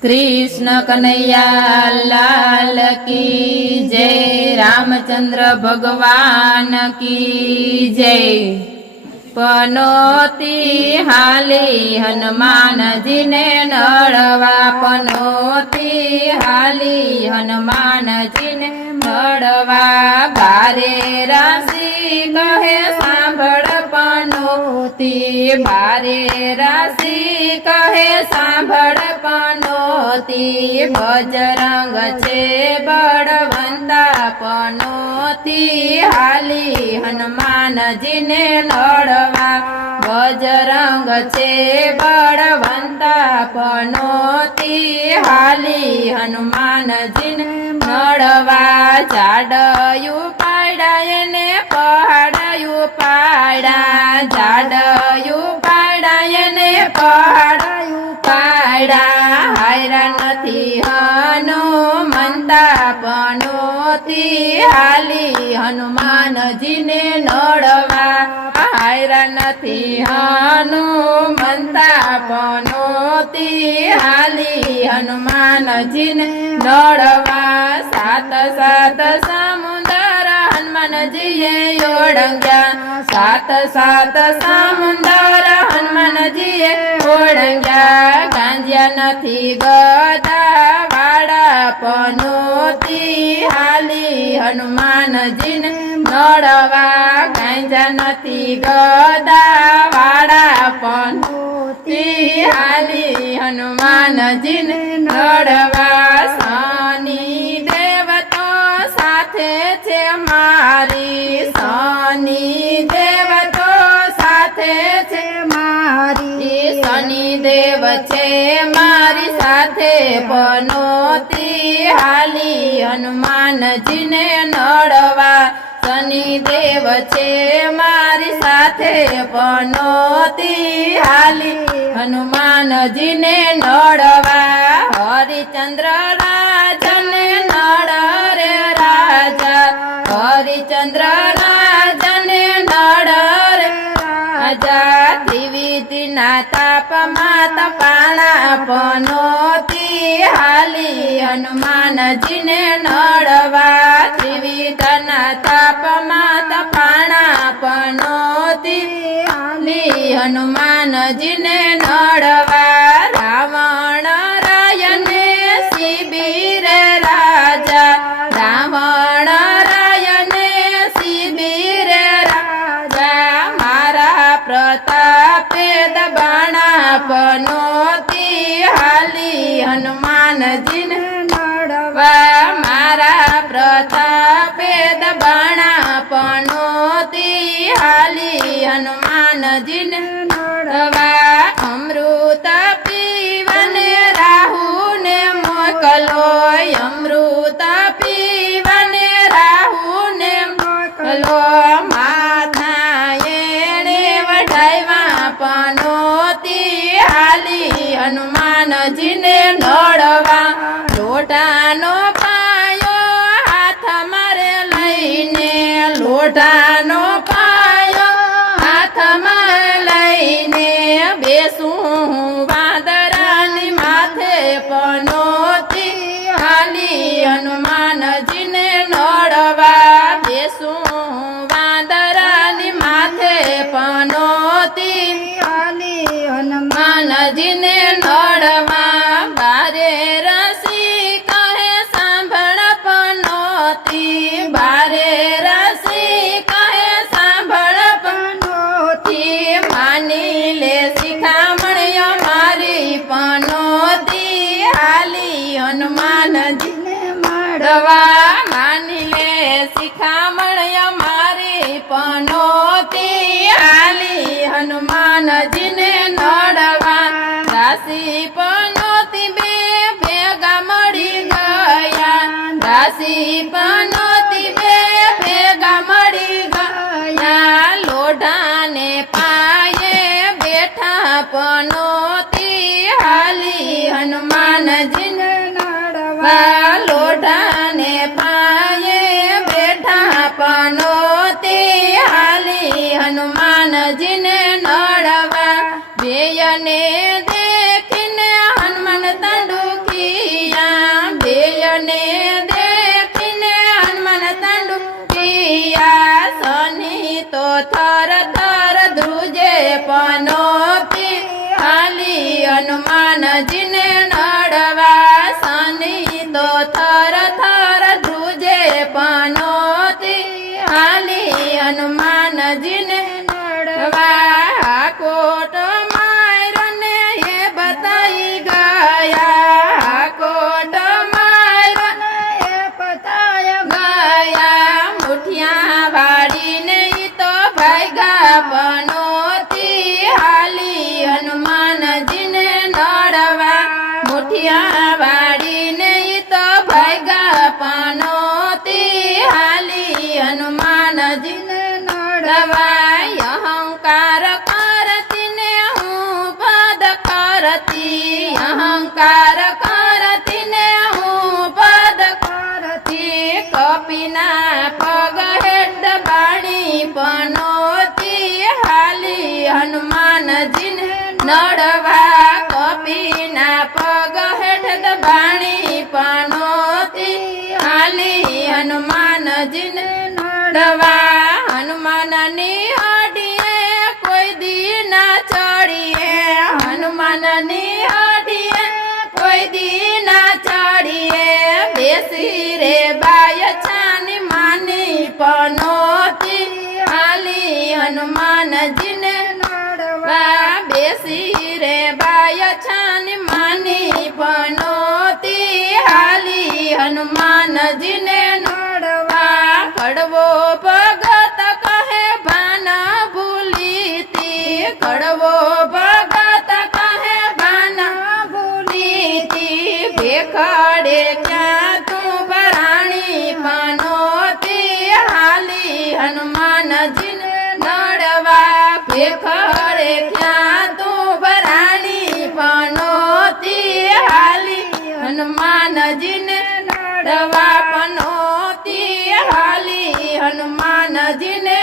कृष्ण कन्हैया लाल की जय। रामचंद्र भगवान की जय। पनोती हाली हनुमान जी ने नड़वा, पनोती हाली हनुमान जी ने नड़वा। बारे राशि कहे सांभळ पनोती, बारे राशि कहे सांभळ पनोती। बजरंग छे बळवंता पनोती हाली हनुमान जी ने नड़वा। बजरंग छे बळवंता पनोती हाली हनुमान जी ने नड़वा। जाडयु पाड़ा ने पहाड़यु पाड़ा, जाडयु पाड़ा ने पहाड़यु पाड़ा। हायरा नथी हनुमंता पनोती हाली हनुमान जी ने नड़वा। हायरा नथी हनुमंता पनोती हाली हनुमान जी ने नड़वा। सात सात समुंदर हनुमान जी ओढ़ंग्या, सात सात समुंदर हनुमान जी ओढ़ंग्या। गांजिया नथी गदा वाड़ा पनोती हाली हनुमान जी ने नड़वा। गांजा नथी गदा वाड़ा पनोती हाली हनुमान जी ने नड़वा। शनि देव तो साथे छे मारी, शनि देव तो साथे छे मारी। शनि देव छे मारी साथे पनोती हाली हनुमान जी ने नड़वा। शनि देव छे मारी साथे पनोती हाली हनुमान जी ने नड़वा। हरिचंद्र राजा ने नड़ रे राजा, हरिचंद्र राजा ने नड़ रे राजा। त्रिविधि ना ताप मात पाणा पनोती हाली हनुमान जी ने नड़वा। त्रिविध ना ताप मात पाणा पनोती हाली हनुमान जी ने नड़वा। रावण राय ने शिबिर राजा, रावण राय ने शिबिर राजा। मारा प्रतापे दबाणा पनोती हाली हनुमान जी ने नड़वा। मारा प्रतापे दबाणा पनोती हाली हनुमान जी ने नड़वा। अमृत पीवने राहु ने मोकलो, अमृत पीवने राहु ने मोकलो। माथा एणे वढाव्या पनोती हाली हनुमान जी ने नड़वा। लोटानो पायो हाथ मारे लईने, लोटानो पायो हाथ मारे लईने। बेसूं वादरानी माथे पनोती हाली हनुमान जी ने नड़वा। बेसूं वादरानी माथे पनोती हाली हनुमान जी ने नड़वा। बारे राशि कहे सांभळ पनोती, बारे राशि कहे सांभळ पनोती। मानी ले शिखामणी मारी पनोती हाली हनुमान जी ने नड़वा। मानी ले शिखामणी मारी पनोती हाली हनुमान जी ने नड़वा। राशि पनोती बे भेगा मળી गया, राशि पनोती बे भेगा मળી गया। लोढ़ाने पाये बैठा पनोती हाली हनुमान जी ने नड़वा। लोढ़ाने पाये बैठा पनोती हाली हनुमान जी ने नड़वा। बेयने देखने हनुमान तंडू કોઠિયા વાળીને ઈ તો ભાગ્યા પનોતી હાલી હનુમાનજીને નડવાય અહંકાર કરતી ને હું પદ કરતી અહંકાર કરતી ને હું પદ કરતી કપીના પગ હેઠ બાણી પનોતી હાલી હનુમાનજીને નડવા કપીના પગ હેઠ દબાણી પનોતી હાલી હનુમાનજીને નડવા હનુમાનની અડીએ કોઈ દી ના ચડીએ હનુમાનની અડીએ કોઈ દી ના ચડીએ બેસી રે બાય છાની માની પનોતી હાલી હનુમાનજીને નડવા બેસી રે બાય છાની માની પનોતી હાલી હનુમાનજીને નડવા કડવો ભગત કહે ભાન ભૂલીતી કડવો ભગત કહે ભાન ભૂલીતી ભેખડે ક્યાં તું ભરાણી પનોતી હાલી હનુમાનજીને નડવા ભેખડે ક્યાં તું ભરાણી પનોતી હાલી હનુમાનજીને નડવા પનોતી હાલી હનુમાનજીને